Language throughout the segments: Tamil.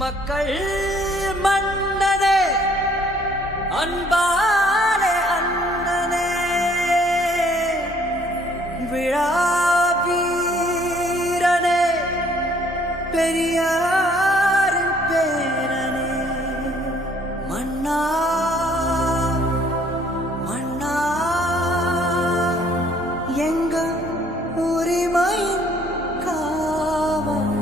மக்கள் மன்னனே அன்பாலே அண்ணனே விழா வீரனே பெரியார் பேரனே மன்னா மன்னா எங்க உரிமை காவல்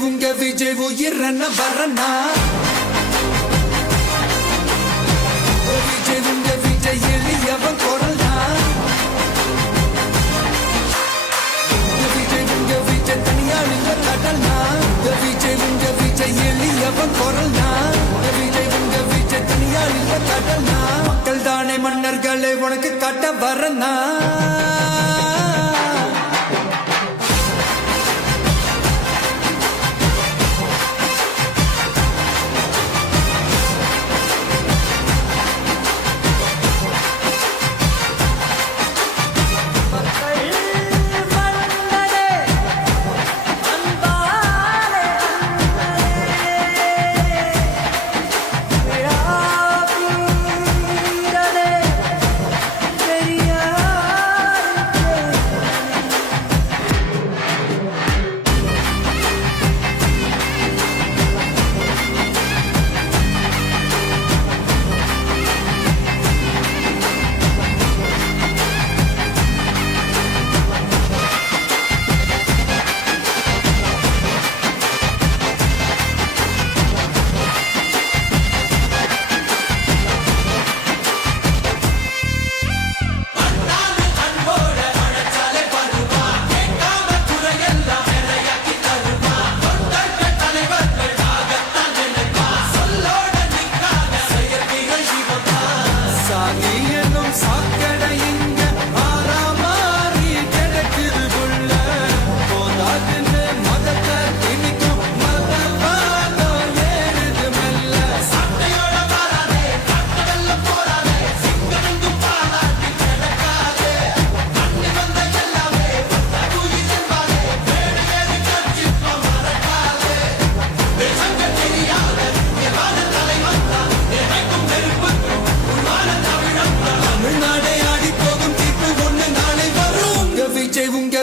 உங்க விஜய் உயிரன வரனா உங்க விஜய் எளியவன் குரல்னா உங்க விஜய் தனியாள் இல்ல கடல்னா உங்க விஜய் எளியவன் குரல்னா உங்க விஜய் தனியாள் இல்ல கடல்னா மக்கள் தானே மன்னர்களே உனக்கு காட்ட வரனா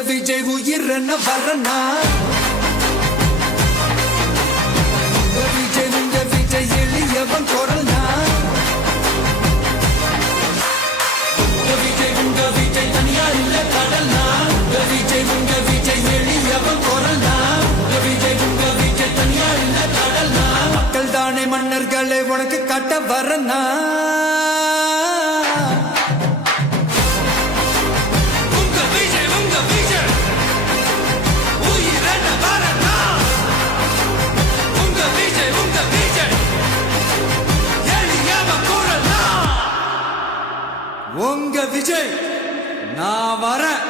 விஜய் உயிரன வரனா உங்க விஜய் எளியவன் குரல்னா உங்க விஜய் தனியார் இல்ல கடல்னா உங்க விஜய் எளியவன் குரல்னா உங்க விஜய் தனியார் இல்ல கடல்னா மக்கள் தானே மன்னர்களே உனக்கு காட்ட வரனா உங்க விஜய் நான் வரேன்.